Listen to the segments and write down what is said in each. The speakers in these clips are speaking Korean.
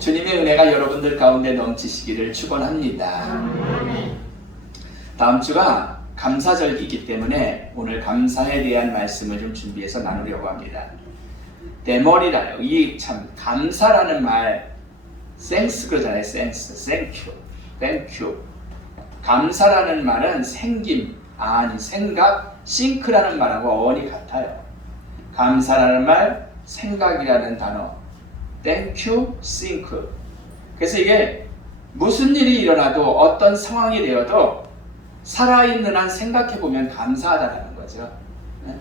주님의 은혜가 여러분들 가운데 넘치시기를 축원합니다. 다음 주가 감사절기이기 때문에 오늘 감사에 대한 말씀을 좀 준비해서 나누려고 합니다. 대머리라요. 이 참 감사라는 말, thanks 그러잖아요. thank you. 감사라는 말은 생김, 아니 생각, think라는 말하고 어원이 같아요. 감사라는 말, 생각이라는 단어, thank you, think. 그래서 이게 무슨 일이 일어나도 어떤 상황이 되어도 살아있는 한 생각해보면 감사하다는 거죠. 네?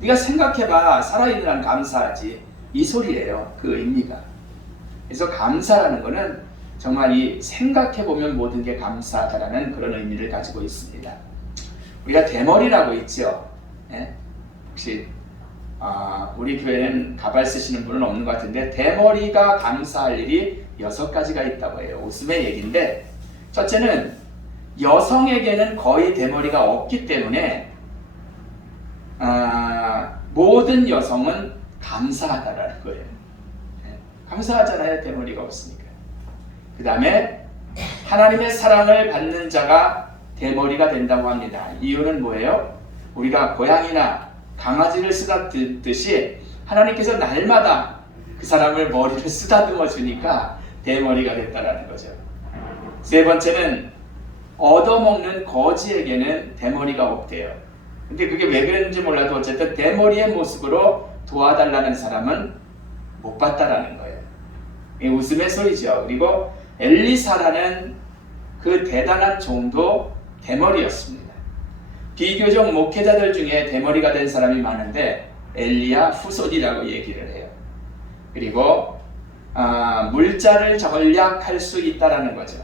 네가 생각해봐. 살아있는 한 감사하지. 이 소리예요. 그 의미가. 그래서 감사라는 거는 정말 이 생각해보면 모든 게 감사하다라는 그런 의미를 가지고 있습니다. 우리가 대머리라고 있죠. 네? 혹시 우리 교회는 가발 쓰시는 분은 없는 것 같은데 대머리가 감사할 일이 6가지가 있다고 해요. 웃음의 얘기인데 첫째는 여성에게는 거의 대머리가 없기 때문에 모든 여성은 감사하다라는 거예요. 네. 감사하잖아요. 대머리가 없으니까. 그 다음에 하나님의 사랑을 받는 자가 대머리가 된다고 합니다. 이유는 뭐예요? 우리가 고양이나 강아지를 쓰다듬듯이 하나님께서 날마다 그 사람을 머리를 쓰다듬어 주니까 대머리가 됐다라는 거죠. 세 번째는 얻어먹는 거지에게는 대머리가 없대요. 근데 그게 왜 그랬는지 몰라도 어쨌든 대머리의 모습으로 도와달라는 사람은 못 봤다라는 거예요. 이 웃음의 소리죠. 그리고 엘리사라는 그 대단한 종도 대머리였습니다. 비교적 목회자들 중에 대머리가 된 사람이 많은데 엘리야 후손이라고 얘기를 해요. 그리고 물자를 절약할 수 있다라는 거죠.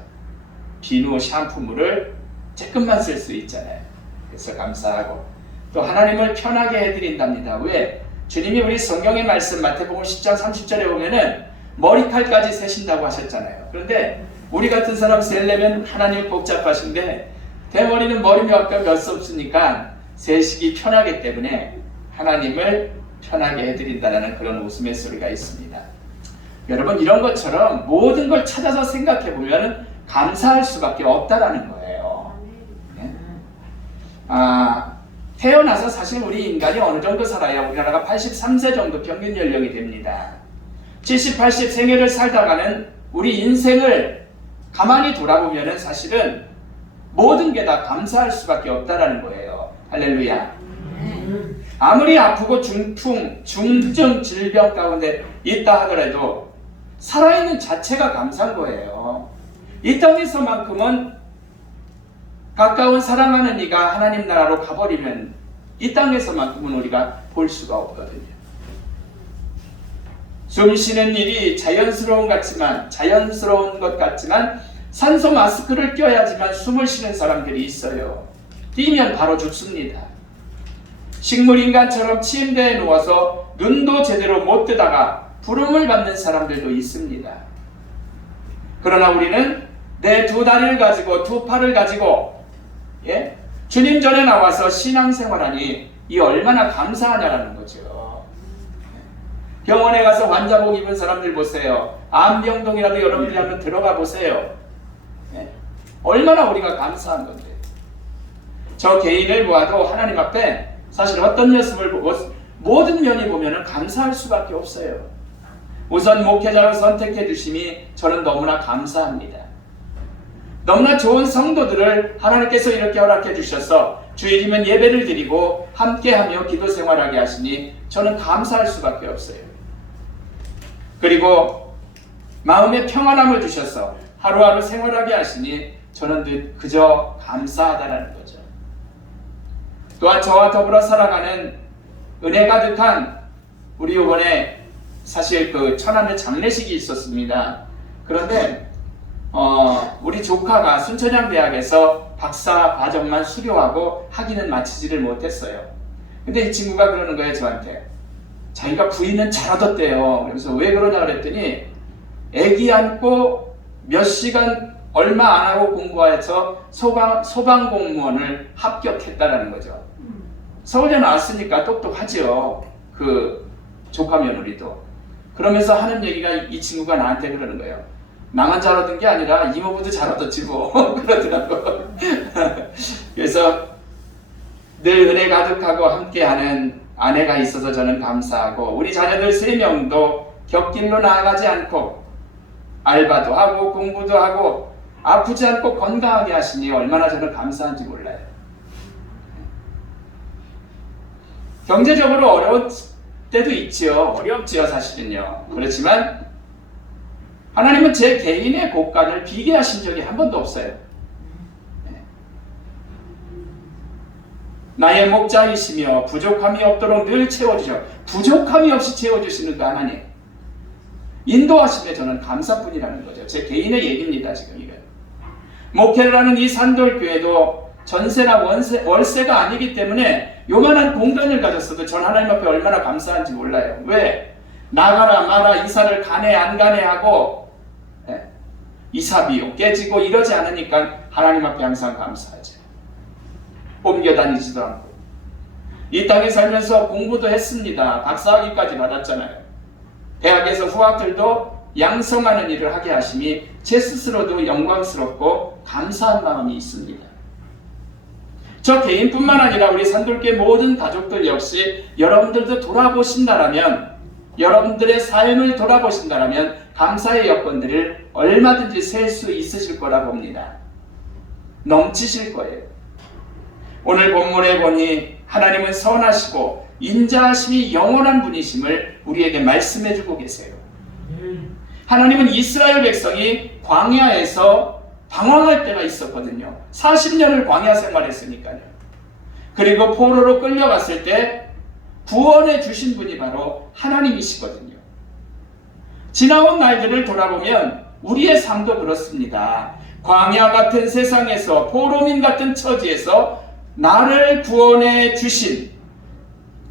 비누, 샴푸물을 조금만 쓸 수 있잖아요. 그래서 감사하고 또 하나님을 편하게 해드린답니다. 왜? 주님이 우리 성경의 말씀 마태복음 10장 30절에 보면은 머리칼까지 세신다고 하셨잖아요. 그런데 우리 같은 사람 세려면 하나님 복잡하신데 대머리는 머리 몇 수 없으니까 세시기 편하기 때문에 하나님을 편하게 해드린다는 그런 웃음의 소리가 있습니다. 여러분 이런 것처럼 모든 걸 찾아서 생각해 보면 감사할 수밖에 없다라는 거예요. 네? 태어나서 사실 우리 인간이 어느 정도 살아야 우리나라가 83세 정도 평균 연령이 됩니다. 70, 80 생애를 살다가는 우리 인생을 가만히 돌아보면 사실은 모든 게 다 감사할 수밖에 없다라는 거예요. 할렐루야. 아무리 아프고 중증 질병 가운데 있다 하더라도 살아있는 자체가 감사한 거예요. 이 땅에서만큼은 가까운 사랑하는 이가 하나님 나라로 가버리면 이 땅에서만큼은 우리가 볼 수가 없거든요. 숨 쉬는 일이 자연스러운 것 같지만 산소 마스크를 껴야지만 숨을 쉬는 사람들이 있어요. 뛰면 바로 죽습니다. 식물인간처럼 침대에 누워서 눈도 제대로 못 뜨다가 부름을 받는 사람들도 있습니다. 그러나 우리는 내 2다리를 가지고 2팔을 가지고 주님 전에 나와서 신앙생활하니 이 얼마나 감사하냐라는 거죠. 병원에 가서 환자복 입은 사람들 보세요. 암병동이라도 여러분들이 한번 들어가 보세요. 얼마나 우리가 감사한 건데. 저 개인을 보아도 하나님 앞에 사실 어떤 모습을 보고 모든 면이 보면 감사할 수밖에 없어요. 우선 목회자로 선택해 주심이 저는 너무나 감사합니다. 너무나 좋은 성도들을 하나님께서 이렇게 허락해 주셔서 주일이면 예배를 드리고 함께하며 기도 생활하게 하시니 저는 감사할 수밖에 없어요. 그리고 마음의 평안함을 주셔서 하루하루 생활하게 하시니 저는 그저 감사하다는 거죠. 또한 저와 더불어 살아가는 은혜 가득한 우리 이번에 사실 그 천안의 장례식이 있었습니다. 그런데 우리 조카가 순천향대학에서 박사 과정만 수료하고 학위는 마치지를 못했어요. 근데 이 친구가 그러는 거예요, 저한테. 자기가 부인은 잘 얻었대요. 그래서 왜 그러냐 그랬더니 애기 안고 몇 시간 얼마 안 하고 공부해서 소방공무원을 합격했다라는 거죠. 서울대 나왔으니까 똑똑하죠. 그 조카 며느리도. 그러면서 하는 얘기가 이 친구가 나한테 그러는 거예요. 나만 잘 얻은 게 아니라 이모부도 잘 얻었지 뭐 그러더라고. 그래서 늘 은혜 가득하고 함께하는 아내가 있어서 저는 감사하고, 우리 자녀들 3명도 곁길로 나아가지 않고 알바도 하고 공부도 하고 아프지 않고 건강하게 하시니 얼마나 저는 감사한지 몰라요. 경제적으로 어려운 때도 있죠. 어렵지요, 사실은요. 그렇지만 하나님은 제 개인의 곳간을 비게 하신 적이 한 번도 없어요. 나의 목자이시며 부족함이 없도록 늘 채워주셔. 부족함이 없이 채워주시는 그 하나님, 인도하심에 저는 감사뿐이라는 거죠. 제 개인의 얘기입니다, 지금 이건. 목회를 하는 이 산돌교회도 전세나 월세가 아니기 때문에 요만한 공간을 가졌어도 전 하나님 앞에 얼마나 감사한지 몰라요. 왜? 나가라 마라 이사를 가네 안 가네 하고 이사 비용 깨지고 이러지 않으니까 하나님 앞에 항상 감사하죠. 옮겨 다니지도 않고. 이 땅에 살면서 공부도 했습니다. 박사학위까지 받았잖아요. 대학에서 후학들도 양성하는 일을 하게 하심이 제 스스로도 영광스럽고 감사한 마음이 있습니다. 저 개인뿐만 아니라 우리 산돌교회 모든 가족들 역시 여러분들도 돌아보신다라면, 여러분들의 삶을 돌아보신다라면 감사의 여건들을 얼마든지 셀 수 있으실 거라 봅니다. 넘치실 거예요. 오늘 본문에 보니 하나님은 선하시고 인자하심이 영원한 분이심을 우리에게 말씀해 주고 계세요. 하나님은 이스라엘 백성이 광야에서 방황할 때가 있었거든요. 40년을 광야 생활했으니까요. 그리고 포로로 끌려갔을 때 구원해 주신 분이 바로 하나님이시거든요. 지나온 날들을 돌아보면 우리의 삶도 그렇습니다. 광야 같은 세상에서, 포로민 같은 처지에서 나를 구원해 주신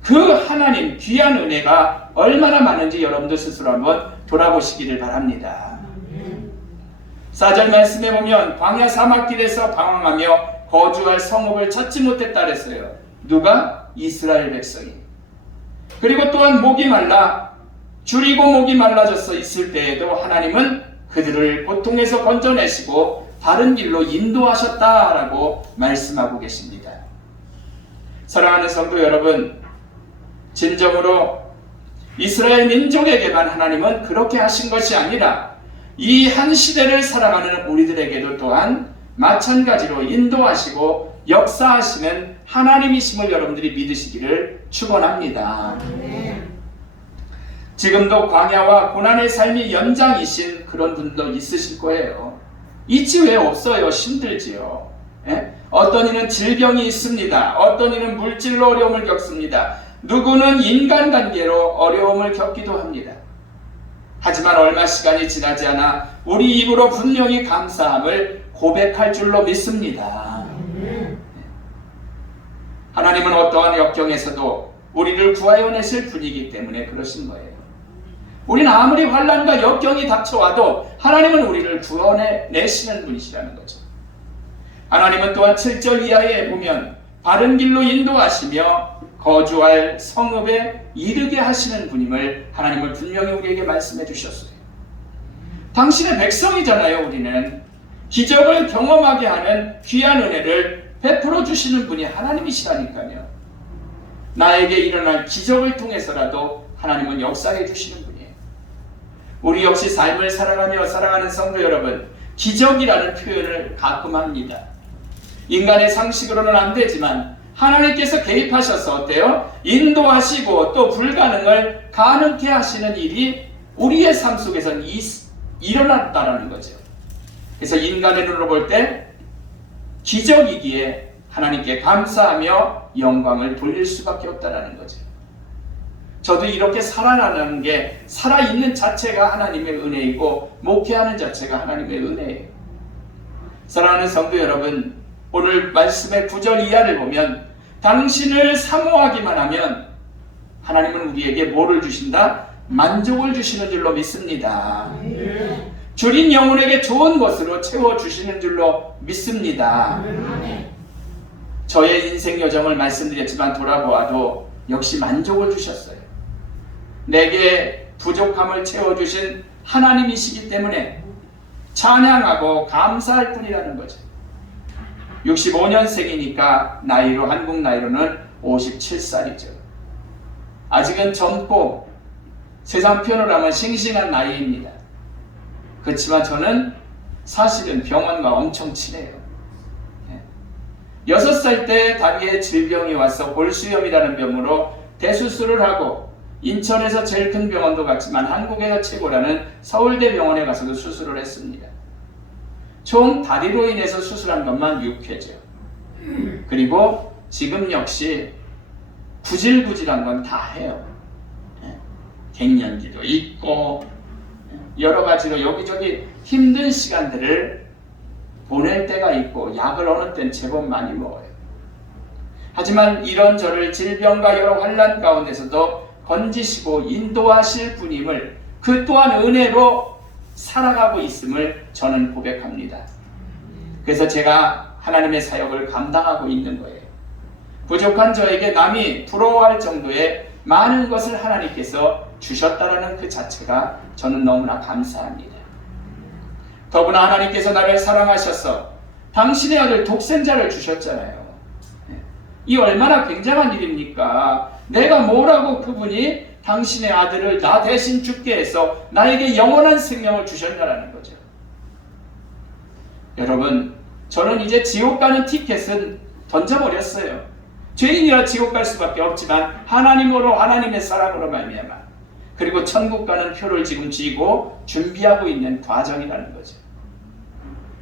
그 하나님 귀한 은혜가 얼마나 많은지 여러분들 스스로 한번 돌아보시기를 바랍니다. 4절 말씀에 보면 광야 사막길에서 방황하며 거주할 성읍을 찾지 못했다 그랬어요. 누가? 이스라엘 백성이. 그리고 또한 목이 말라, 줄이고 목이 말라져서 있을 때에도 하나님은 그들을 고통에서 건져내시고 다른 길로 인도하셨다라고 말씀하고 계십니다. 사랑하는 성도 여러분, 진정으로 이스라엘 민족에게만 하나님은 그렇게 하신 것이 아니라 이 한 시대를 살아가는 우리들에게도 또한 마찬가지로 인도하시고 역사하시는 하나님이심을 여러분들이 믿으시기를 축원합니다. 지금도 광야와 고난의 삶이 연장이신 그런 분도 있으실 거예요. 있지 왜 없어요? 힘들지요. 어떤 이는 질병이 있습니다. 어떤 이는 물질로 어려움을 겪습니다. 누구는 인간관계로 어려움을 겪기도 합니다. 하지만 얼마 시간이 지나지 않아 우리 입으로 분명히 감사함을 고백할 줄로 믿습니다. 하나님은 어떠한 역경에서도 우리를 구하여 내실 분이기 때문에 그러신 거예요. 우리는 아무리 환난과 역경이 닥쳐와도 하나님은 우리를 구원해 내시는 분이시라는 거죠. 하나님은 또한 7절 이하에 보면 바른 길로 인도하시며 거주할 성읍에 이르게 하시는 분임을 하나님은 분명히 우리에게 말씀해 주셨어요. 당신의 백성이잖아요. 우리는 기적을 경험하게 하는 귀한 은혜를 베풀어 주시는 분이 하나님이시라니까요. 나에게 일어날 기적을 통해서라도 하나님은 역사해 주시는 분이에요. 우리 역시 삶을 살아가며 사랑하는 성도 여러분, 기적이라는 표현을 가끔 합니다. 인간의 상식으로는 안 되지만 하나님께서 개입하셔서 어때요? 인도하시고 또 불가능을 가능케 하시는 일이 우리의 삶 속에서는 일어났다라는 거죠. 그래서 인간의 눈으로 볼 때 기적이기에 하나님께 감사하며 영광을 돌릴 수밖에 없다라는 거죠. 저도 이렇게 살아나는 게, 살아있는 자체가 하나님의 은혜이고 목회하는 자체가 하나님의 은혜예요. 사랑하는 성도 여러분, 오늘 말씀의 9절 이하를 보면 당신을 사모하기만 하면 하나님은 우리에게 뭐를 주신다? 만족을 주시는 줄로 믿습니다. 줄인 영혼에게 좋은 것으로 채워주시는 줄로 믿습니다. 저의 인생 여정을 말씀드렸지만 돌아보아도 역시 만족을 주셨어요. 내게 부족함을 채워주신 하나님이시기 때문에 찬양하고 감사할 뿐이라는 거죠. 65년생이니까 나이로, 한국 나이로는 57살이죠. 아직은 젊고 세상 편으로 하면 싱싱한 나이입니다. 그렇지만 저는 사실은 병원과 엄청 친해요. 6살 때 다리에 질병이 와서 골수염이라는 병으로 대수술을 하고 인천에서 제일 큰 병원도 갔지만 한국에서 최고라는 서울대병원에 가서도 수술을 했습니다. 총 다리로 인해서 수술한 것만 6회죠. 그리고 지금 역시 구질구질한 건 다 해요. 갱년기도 있고 여러 가지로 여기저기 힘든 시간들을 보낼 때가 있고 약을 어느 땐 제법 많이 먹어요. 하지만 이런 저를 질병과 여러 환난 가운데서도 건지시고 인도하실 분임을 그 또한 은혜로 살아가고 있음을 저는 고백합니다. 그래서 제가 하나님의 사역을 감당하고 있는 거예요. 부족한 저에게 남이 부러워할 정도의 많은 것을 하나님께서 주셨다라는 그 자체가 저는 너무나 감사합니다. 더구나 하나님께서 나를 사랑하셔서 당신의 아들 독생자를 주셨잖아요. 이 얼마나 굉장한 일입니까? 내가 뭐라고 그분이 당신의 아들을 나 대신 죽게 해서 나에게 영원한 생명을 주셨다라는 거죠. 여러분, 저는 이제 지옥 가는 티켓은 던져버렸어요. 죄인이라 지옥 갈 수밖에 없지만 하나님으로, 하나님의 사랑으로 말미암아 그리고 천국 가는 표를 지금 쥐고 준비하고 있는 과정이라는 거죠.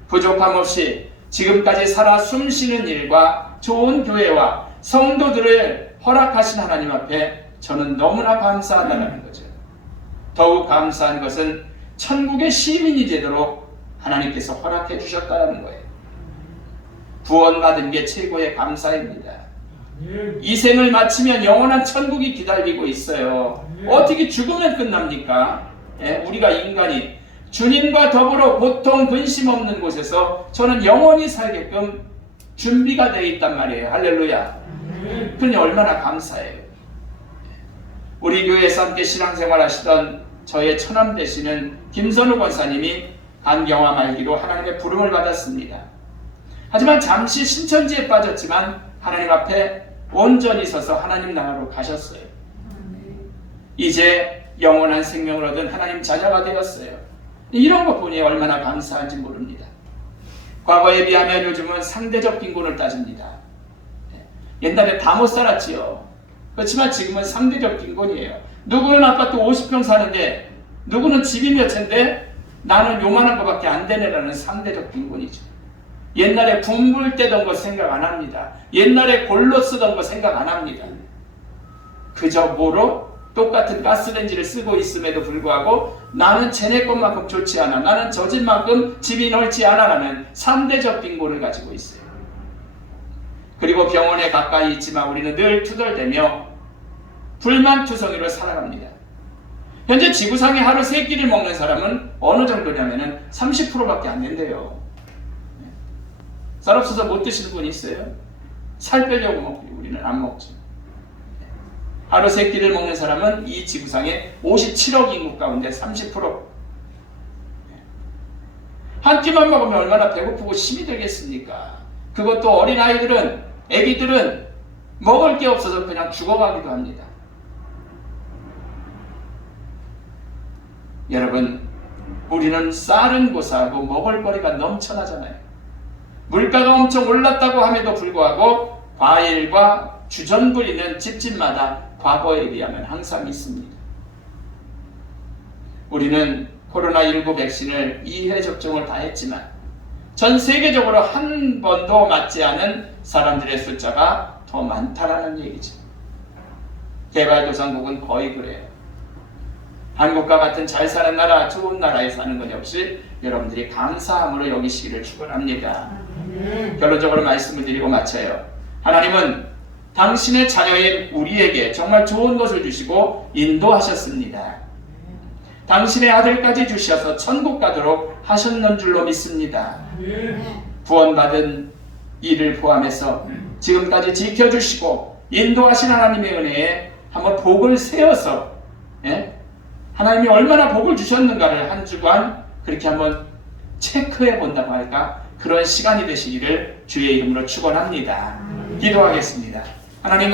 부족함 없이 지금까지 살아 숨쉬는 일과 좋은 교회와 성도들을 허락하신 하나님 앞에 저는 너무나 감사하다는 거죠. 더욱 감사한 것은 천국의 시민이 되도록 하나님께서 허락해 주셨다는 거예요. 구원받은 게 최고의 감사입니다. 이 생을 마치면 영원한 천국이 기다리고 있어요. 어떻게 죽으면 끝납니까? 우리가 인간이 주님과 더불어 고통 근심 없는 곳에서 저는 영원히 살게끔 준비가 되어 있단 말이에요. 할렐루야. 그러니 얼마나 감사해요. 우리 교회에서 함께 신앙생활 하시던 저의 처남 되시는 김선우 권사님이 간경화 말기로 하나님의 부름을 받았습니다. 하지만 잠시 신천지에 빠졌지만 하나님 앞에 온전히 서서 하나님 나라로 가셨어요. 이제 영원한 생명을 얻은 하나님 자녀가 되었어요. 이런 거 보니 얼마나 감사한지 모릅니다. 과거에 비하면 요즘은 상대적 빈곤을 따집니다. 옛날에 다 못 살았지요. 그렇지만 지금은 상대적 빈곤이에요. 누구는 아파트 50평 사는데 누구는 집이 몇 채인데 나는 요만한 것밖에 안 되네라는 상대적 빈곤이죠. 옛날에 붕불 떼던 거 생각 안 합니다. 옛날에 골로 쓰던 거 생각 안 합니다. 그저 뭐로? 똑같은 가스레인지를 쓰고 있음에도 불구하고 나는 쟤네 것만큼 좋지 않아, 나는 저 집만큼 집이 넓지 않아라는 상대적 빈곤을 가지고 있어요. 그리고 병원에 가까이 있지만 우리는 늘 투덜대며 불만투성이로 살아갑니다. 현재 지구상에 하루 3끼를 먹는 사람은 어느 정도냐면은 30%밖에 안 된대요. 쌀 없어서 못 드시는 분 있어요? 살 빼려고 먹고 우리는 안 먹죠. 하루 3끼를 먹는 사람은 이 지구상에 57억 인구 가운데 30%. 한 끼만 먹으면 얼마나 배고프고 힘이 들겠습니까? 그것도 어린아이들은, 애기들은 먹을 게 없어서 그냥 죽어가기도 합니다. 여러분, 우리는 쌀은 고사하고 먹을 거리가 넘쳐나잖아요. 물가가 엄청 올랐다고 함에도 불구하고 과일과 주전부리는 집집마다 과거에 비하면 항상 있습니다. 우리는 코로나19 백신을 2회 접종을 다 했지만 전 세계적으로 한 번도 맞지 않은 사람들의 숫자가 더 많다라는 얘기죠. 개발도상국은 거의 그래요. 한국과 같은 잘 사는 나라, 좋은 나라에 사는 것 역시 여러분들이 감사함으로 여기시기를 축원합니다. 결론적으로 말씀을 드리고 마쳐요. 하나님은 당신의 자녀인 우리에게 정말 좋은 것을 주시고 인도하셨습니다. 당신의 아들까지 주셔서 천국 가도록 하셨는 줄로 믿습니다. 구원받은 이를 포함해서 지금까지 지켜주시고 인도하신 하나님의 은혜에 한번 복을 세워서 하나님이 얼마나 복을 주셨는가를 한 주간 그렇게 한번 체크해 본다고 할까? 그런 시간이 되시기를 주의 이름으로 축원합니다. 기도하겠습니다. 하나님